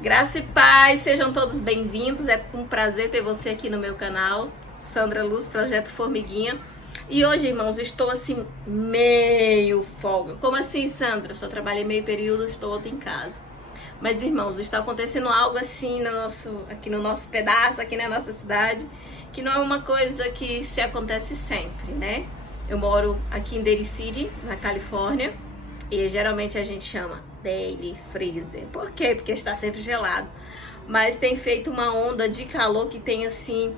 Graça e paz, sejam todos bem-vindos. É um prazer ter você aqui no meu canal, Sandra Luz, Projeto Formiguinha. E hoje, irmãos, estou assim, meio folga. Como assim, Sandra? Só trabalhei meio período, estou em casa. Mas, irmãos, está acontecendo algo assim aqui no nosso pedaço, aqui na nossa cidade, que não é uma coisa que se acontece sempre, né? Eu moro aqui em Daly City, na Califórnia, e geralmente a gente chama Daily Freezer. Por quê? Porque está sempre gelado. Mas tem feito uma onda de calor que tem assim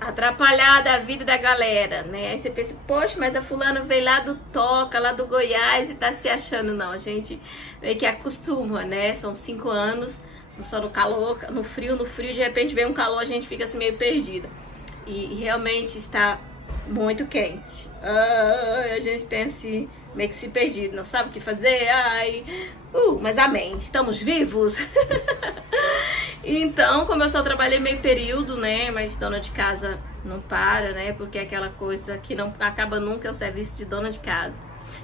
atrapalhado a vida da galera, né? Aí você pensa, poxa, mas a fulana veio lá do Toca, lá do Goiás e tá se achando. Não, a gente meio que acostuma, né? São 5 anos, só no calor, no frio, de repente vem um calor, a gente fica assim meio perdida. E realmente está muito quente. A gente tem assim, meio que se perdido, não sabe o que fazer. Mas amém, estamos vivos. Então, como eu só trabalhei meio período, né, mas dona de casa não para, né, porque é aquela coisa que não acaba nunca, é o serviço de dona de casa.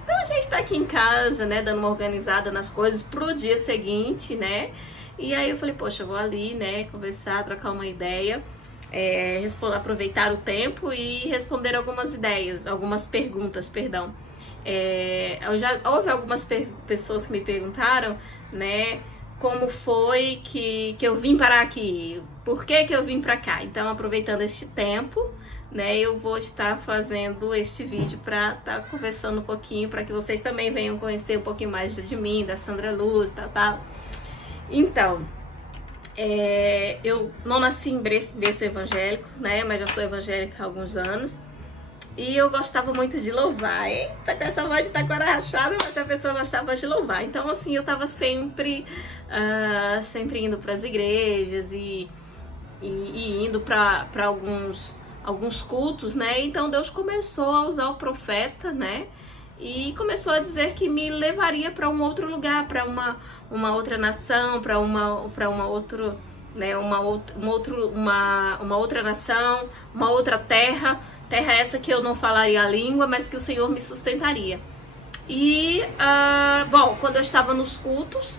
Então a gente tá aqui em casa, né, dando uma organizada nas coisas pro dia seguinte, né, e aí eu falei, poxa, eu vou ali, né, conversar, trocar uma ideia, aproveitar o tempo e responder algumas perguntas, perdão. Houve algumas pessoas que me perguntaram, né, como foi que eu vim parar aqui, por que eu vim para cá. Então, aproveitando este tempo, né, eu vou estar fazendo este vídeo para estar conversando um pouquinho, para que vocês também venham conhecer um pouquinho mais de mim, da Sandra Luz, tal. Então, eu não nasci em berço evangélico, né, mas já sou evangélica há alguns anos. E eu gostava muito de louvar. Eita, com essa voz de taquara rachada, mas a pessoa gostava de louvar. Então, assim, eu tava sempre indo para as igrejas e indo para alguns cultos, né? Então, Deus começou a usar o profeta, né? E começou a dizer que me levaria para um outro lugar, para uma outra nação, para uma outra, né? Uma outra nação, uma outra terra. Terra essa que eu não falaria a língua, mas que o Senhor me sustentaria. E, bom, quando eu estava nos cultos,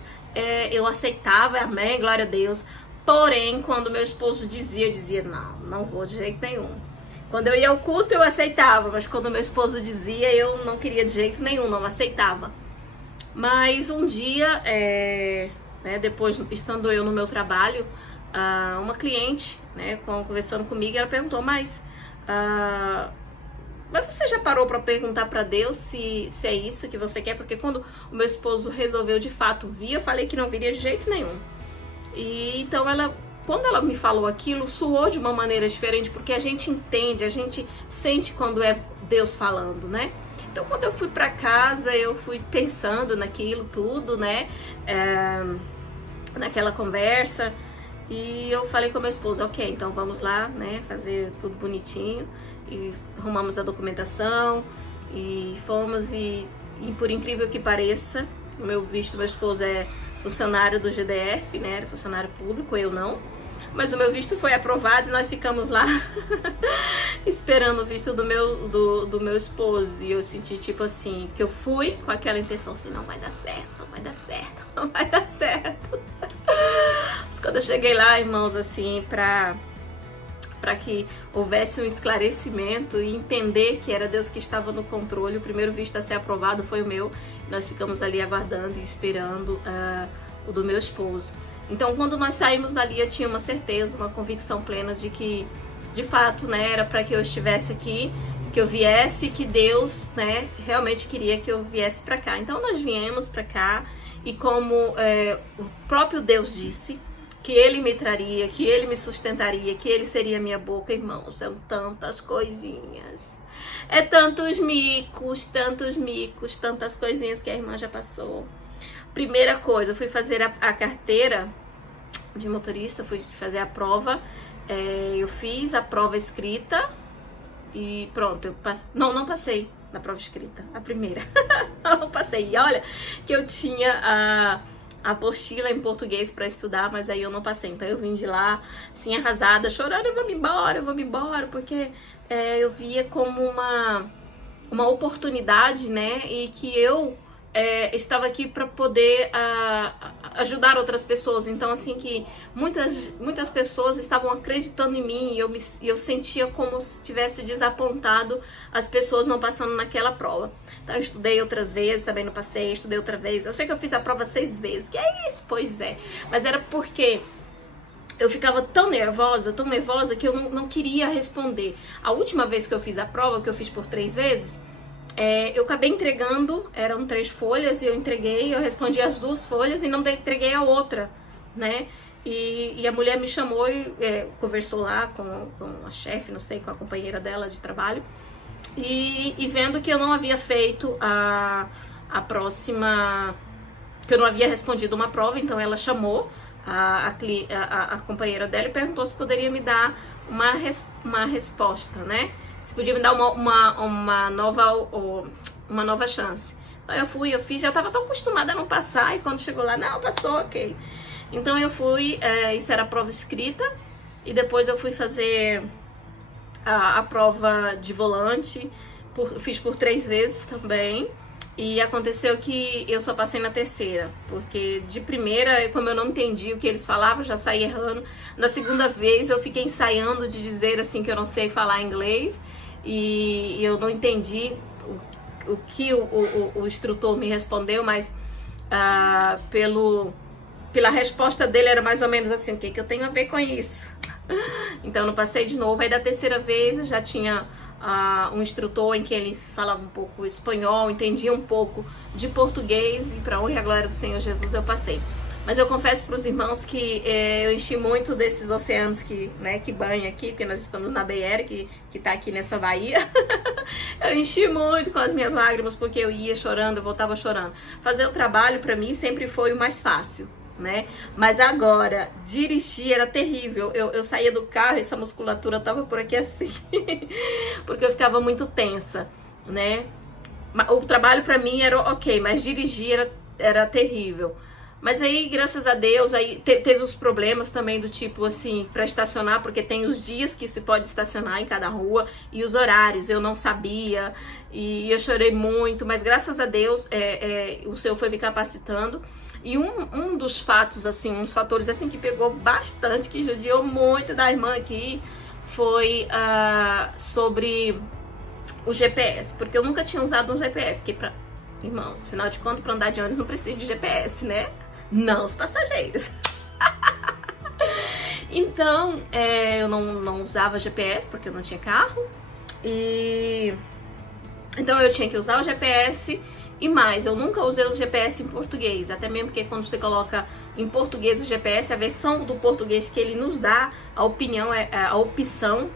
eu aceitava, amém, glória a Deus. Porém, quando meu esposo dizia, eu dizia, não vou de jeito nenhum. Quando eu ia ao culto, eu aceitava, mas quando meu esposo dizia, eu não queria de jeito nenhum, não aceitava. Mas um dia, né, depois, estando eu no meu trabalho, uma cliente, né, conversando comigo, ela perguntou, mas você já parou para perguntar para Deus se é isso que você quer? Porque quando o meu esposo resolveu de fato vir, eu falei que não viria de jeito nenhum. E então quando ela me falou aquilo, soou de uma maneira diferente, porque a gente entende, a gente sente quando é Deus falando, né? Então quando eu fui para casa, eu fui pensando naquilo tudo, né? Naquela conversa. E eu falei com meu esposo, ok, então vamos lá, né, fazer tudo bonitinho. E arrumamos a documentação e fomos e por incrível que pareça, o meu esposo é funcionário do GDF, né, era funcionário público, eu não. Mas o meu visto foi aprovado e nós ficamos lá esperando o visto do meu esposo. E eu senti tipo assim, que eu fui com aquela intenção assim, não vai dar certo, não vai dar certo, não vai dar certo. Mas quando eu cheguei lá, irmãos, assim, para que houvesse um esclarecimento e entender que era Deus que estava no controle, o primeiro visto a ser aprovado foi o meu. Nós ficamos ali aguardando e esperando o do meu esposo. Então, quando nós saímos dali, eu tinha uma certeza, uma convicção plena de que, de fato, né, era para que eu estivesse aqui, que eu viesse, que Deus, né, realmente queria que eu viesse para cá. Então, nós viemos para cá e como o próprio Deus disse, que Ele me traria, que Ele me sustentaria, que Ele seria minha boca, irmãos, são tantas coisinhas. É tantos micos, tantas coisinhas que a irmã já passou. Primeira coisa, eu fui fazer a carteira de motorista, fui fazer a prova, eu fiz a prova escrita e pronto, não passei na prova escrita, a primeira, não passei. E olha que eu tinha a apostila em português para estudar, mas aí eu não passei. Então eu vim de lá, assim, arrasada, chorando, eu vou me embora, porque eu via como uma oportunidade, né? E que eu estava aqui para poder ajudar outras pessoas. Então, assim, que muitas pessoas estavam acreditando em mim e eu sentia como se tivesse desapontado as pessoas não passando naquela prova. Então, eu estudei outras vezes, também não passei, estudei outra vez. Eu sei que eu fiz a prova 6 vezes, que é isso? Pois é. Mas era porque eu ficava tão nervosa que eu não queria responder. A última vez que eu fiz a prova, que eu fiz por 3 vezes, eu acabei entregando, eram 3 folhas e eu respondi as 2 folhas e não entreguei a outra, né? E a mulher me chamou e conversou lá com a chefe, não sei, com a companheira dela de trabalho, e vendo que eu não havia feito a próxima, que eu não havia respondido uma prova, então ela chamou a companheira dela e perguntou se poderia me dar uma resposta, né? Se podia me dar uma nova chance. Então eu fiz, já estava tão acostumada a não passar, e quando chegou lá, não, passou, ok. Então eu fui, isso era a prova escrita, e depois eu fui fazer a prova de volante, fiz por 3 vezes também. E aconteceu que eu só passei na 3ª, porque de primeira, como eu não entendi o que eles falavam, já saí errando. Na 2ª vez eu fiquei ensaiando de dizer assim que eu não sei falar inglês, e eu não entendi o que o instrutor me respondeu, mas pela resposta dele era mais ou menos assim, o que eu tenho a ver com isso? Então eu não passei de novo. Aí da 3ª vez eu já tinha um instrutor em que ele falava um pouco espanhol, entendia um pouco de português, e para honra e a glória do Senhor Jesus eu passei. Mas eu confesso para os irmãos que eu enchi muito desses oceanos que banham aqui, porque nós estamos na BR, que está aqui nessa baía. Eu enchi muito com as minhas lágrimas, porque eu ia chorando, eu voltava chorando. Fazer o trabalho para mim sempre foi o mais fácil, né? Mas agora, dirigir era terrível. Eu saía do carro e essa musculatura tava por aqui assim, porque eu ficava muito tensa, né? O trabalho para mim era ok, mas dirigir era terrível. Mas aí, graças a Deus, aí teve os problemas também do tipo assim, para estacionar, porque tem os dias que se pode estacionar em cada rua e os horários, eu não sabia, e eu chorei muito, mas graças a Deus o Senhor foi me capacitando. E um dos fatos, assim, uns fatores assim que pegou bastante, que judiou muito da irmã aqui, foi sobre o GPS, porque eu nunca tinha usado um GPS, porque irmãos, afinal de contas, para andar de ônibus não precisa de GPS, né? Não os passageiros. Então, eu não usava GPS porque eu não tinha carro. Então eu tinha que usar o GPS. E mais, eu nunca usei o GPS em português. Até mesmo porque quando você coloca em português o GPS, a versão do português que ele nos dá, a opção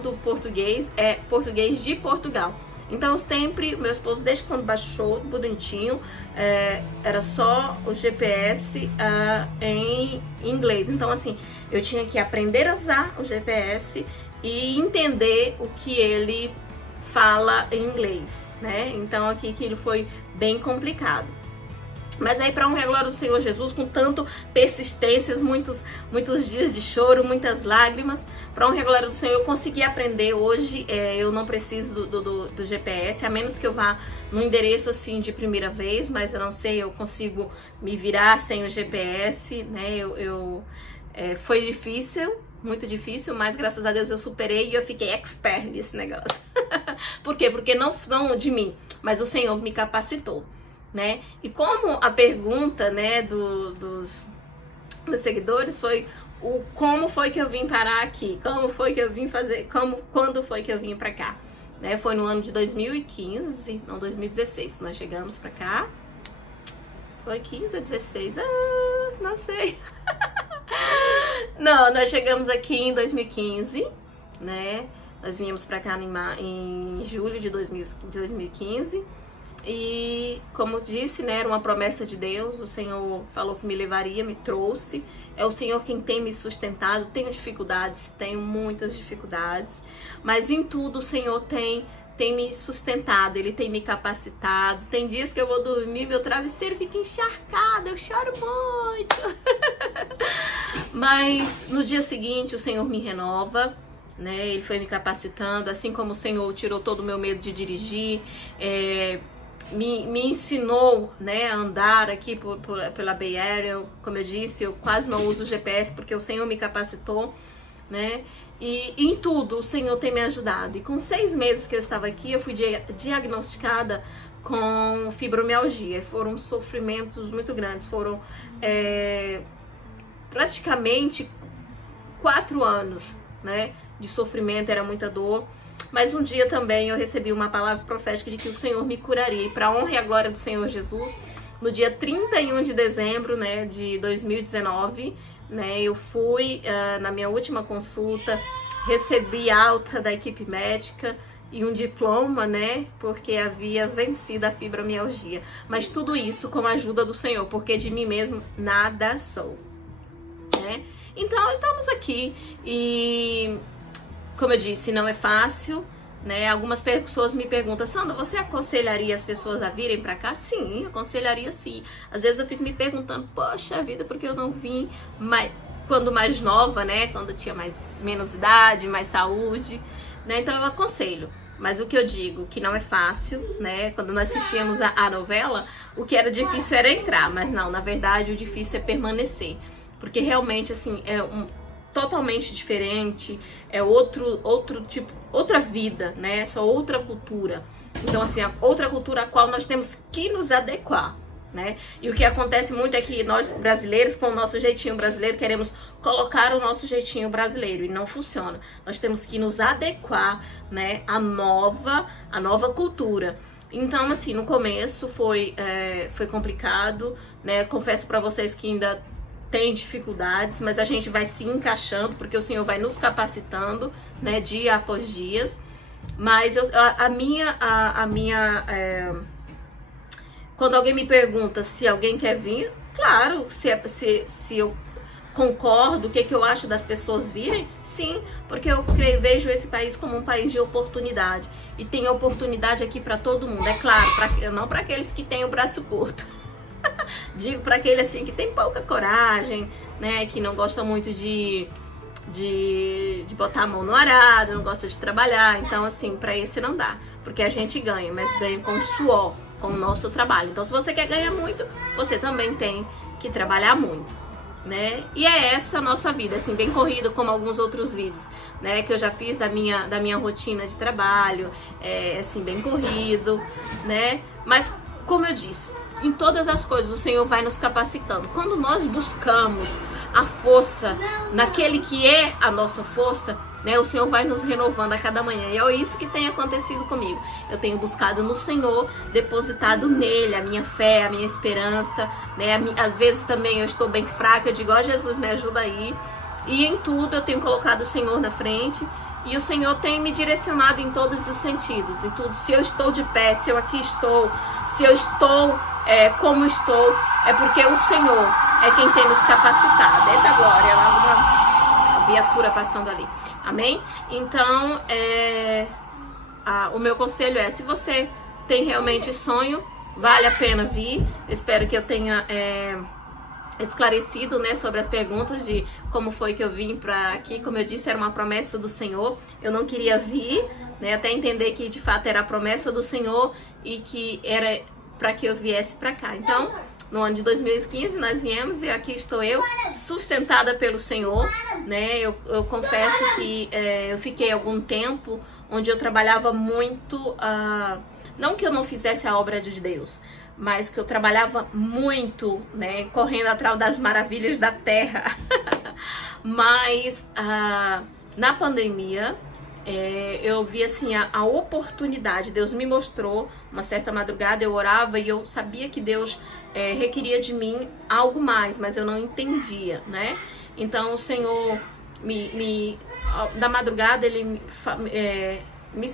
do português é português de Portugal. Então sempre, meu esposo, desde quando baixou, bonitinho, era só o GPS em inglês. Então assim, eu tinha que aprender a usar o GPS e entender o que ele fala em inglês, né? Então aquilo foi bem complicado. Mas aí, para honra e glória do Senhor Jesus, com tanto persistências, muitos dias de choro, muitas lágrimas, para honra e glória do Senhor, eu consegui aprender. Hoje eu não preciso do GPS, a menos que eu vá no endereço assim de primeira vez, mas eu não sei, eu consigo me virar sem o GPS, né? Foi difícil, muito difícil, mas graças a Deus eu superei e eu fiquei expert nesse negócio. Por quê? Porque não de mim, mas o Senhor me capacitou, né? E como a pergunta, né, dos seguidores foi como foi que eu vim parar aqui? Como foi que eu vim fazer? Quando foi que eu vim pra cá? Né? Foi no ano de 2015, não, 2016, nós chegamos pra cá. Foi 15 ou 16? Não sei. Não, nós chegamos aqui em 2015, né? Nós viemos pra cá em julho de 2015. E como eu disse, né, era uma promessa de Deus. O Senhor falou que me levaria, me trouxe. É o Senhor quem tem me sustentado. Tenho dificuldades, tenho muitas dificuldades, mas em tudo o Senhor tem me sustentado, Ele tem me capacitado. Tem dias que eu vou dormir, meu travesseiro fica encharcado, eu choro muito. Mas no dia seguinte o Senhor me renova, né? Ele foi me capacitando, assim como o Senhor tirou todo o meu medo de dirigir, me ensinou, né, a andar aqui pela Bay Area. Como eu disse, eu quase não uso GPS porque o Senhor me capacitou, né? E em tudo o Senhor tem me ajudado. E com 6 meses que eu estava aqui, eu fui diagnosticada com fibromialgia. Foram sofrimentos muito grandes, foram praticamente 4 anos, né, de sofrimento, era muita dor. Mas um dia também eu recebi uma palavra profética de que o Senhor me curaria. E para a honra e a glória do Senhor Jesus, no dia 31 de dezembro, né, de 2019, né, eu fui na minha última consulta, recebi alta da equipe médica e um diploma, né, porque havia vencido a fibromialgia. Mas tudo isso com a ajuda do Senhor, porque de mim mesmo nada sou, né? Então estamos aqui e, como eu disse, não é fácil, né? Algumas pessoas me perguntam: Sandra, você aconselharia as pessoas a virem pra cá? Sim, aconselharia sim. Às vezes eu fico me perguntando: poxa vida, porque eu não vim quando mais nova, né? Quando tinha menos idade, mais saúde, né? Então eu aconselho. Mas o que eu digo, que não é fácil, né? Quando nós assistíamos a novela, o que era difícil era entrar. Mas não, na verdade o difícil é permanecer. Porque realmente, assim, totalmente diferente, é outro tipo, outra vida, né? Só outra cultura. Então, assim, outra cultura a qual nós temos que nos adequar, né? E o que acontece muito é que nós brasileiros, com o nosso jeitinho brasileiro, queremos colocar o nosso jeitinho brasileiro e não funciona. Nós temos que nos adequar, né, à nova cultura. Então, assim, no começo foi complicado, né? Confesso para vocês que ainda tem dificuldades, mas a gente vai se encaixando, porque o Senhor vai nos capacitando, né, dia após dia. Mas quando alguém me pergunta se alguém quer vir, claro, se eu concordo, o que eu acho das pessoas virem, sim, porque eu vejo esse país como um país de oportunidade, e tem oportunidade aqui para todo mundo, é claro, não para aqueles que têm o braço curto. Digo para aquele assim que tem pouca coragem, né, que não gosta muito de botar a mão no arado, não gosta de trabalhar. Então, assim, para esse não dá, porque a gente ganha, mas ganha com suor, com o nosso trabalho. Então, se você quer ganhar muito, você também tem que trabalhar muito, né? E é essa a nossa vida, assim, bem corrida, como alguns outros vídeos, né, que eu já fiz da minha rotina de trabalho, assim, bem corrido, né? Mas, como eu disse, em todas as coisas o Senhor vai nos capacitando. Quando nós buscamos a força naquele que é a nossa força, né, o Senhor vai nos renovando a cada manhã. E é isso que tem acontecido comigo. Eu tenho buscado no Senhor, depositado nele a minha fé, a minha esperança, né? Às vezes também eu estou bem fraca, eu digo: ó, Jesus, me ajuda aí. E em tudo eu tenho colocado o Senhor na frente. E o Senhor tem me direcionado em todos os sentidos, em tudo. Se eu estou de pé, se eu aqui estou, se eu estou como estou, é porque o Senhor é quem tem nos capacitado. Eita glória, lá uma viatura passando ali. Amém? Então, o meu conselho é: se você tem realmente sonho, vale a pena vir. Eu espero que eu tenha esclarecido, né, sobre as perguntas de como foi que eu vim para aqui. Como eu disse, era uma promessa do Senhor. Eu não queria vir, né, até entender que de fato era a promessa do Senhor e que era para que eu viesse para cá. Então, no ano de 2015 nós viemos e aqui estou eu, sustentada pelo Senhor, né? Eu confesso que eu fiquei algum tempo onde eu trabalhava muito, não que eu não fizesse a obra de Deus, mas que eu trabalhava muito, né, correndo atrás das maravilhas da terra. Mas na pandemia eu vi assim a oportunidade. Deus me mostrou. Uma certa madrugada eu orava e eu sabia que Deus requeria de mim algo mais, mas eu não entendia, né? Então o Senhor na madrugada ele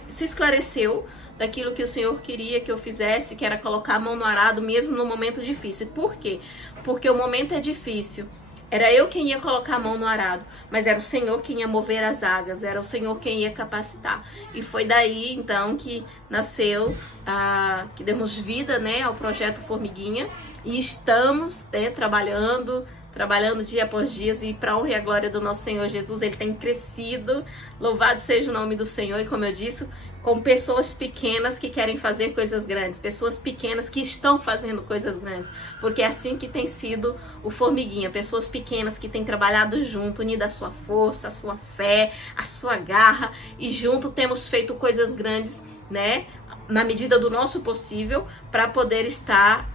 se esclareceu daquilo que o Senhor queria que eu fizesse, que era colocar a mão no arado mesmo no momento difícil. Por quê? Porque o momento é difícil. Era eu quem ia colocar a mão no arado, mas era o Senhor quem ia mover as águas, era o Senhor quem ia capacitar. E foi daí, então, que nasceu, que demos vida, né, ao Projeto Formiguinha. E estamos, né, trabalhando trabalhando dia após dia, e para a honra e a glória do nosso Senhor Jesus, ele tem crescido. Louvado seja o nome do Senhor. E como eu disse, com pessoas pequenas que querem fazer coisas grandes, pessoas pequenas que estão fazendo coisas grandes, porque é assim que tem sido o Formiguinha, pessoas pequenas que têm trabalhado junto, unidas a sua força, a sua fé, a sua garra, e junto temos feito coisas grandes, né, na medida do nosso possível, para poder estar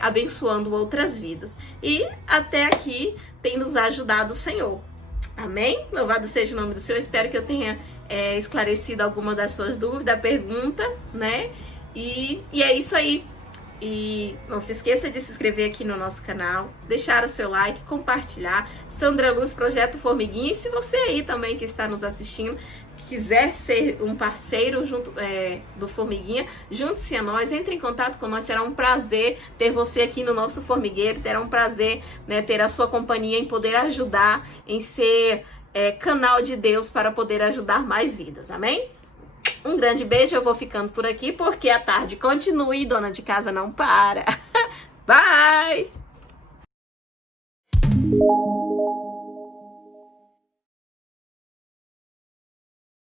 abençoando outras vidas. E até aqui tem nos ajudado o Senhor. Amém? Louvado seja o nome do Senhor. Espero que eu tenha esclarecido alguma das suas dúvidas, pergunta, né? E é isso aí. E não se esqueça de se inscrever aqui no nosso canal, deixar o seu like, compartilhar. Sandra Luz, Projeto Formiguinha. E se você aí também que está nos assistindo quiser ser um parceiro junto do Formiguinha, junte-se a nós, entre em contato com nós. Será um prazer ter você aqui no nosso formigueiro. Terá um prazer, né, ter a sua companhia, em poder ajudar, em ser canal de Deus para poder ajudar mais vidas. Amém? Um grande beijo. Eu vou ficando por aqui porque a tarde continua e dona de casa não para. Bye!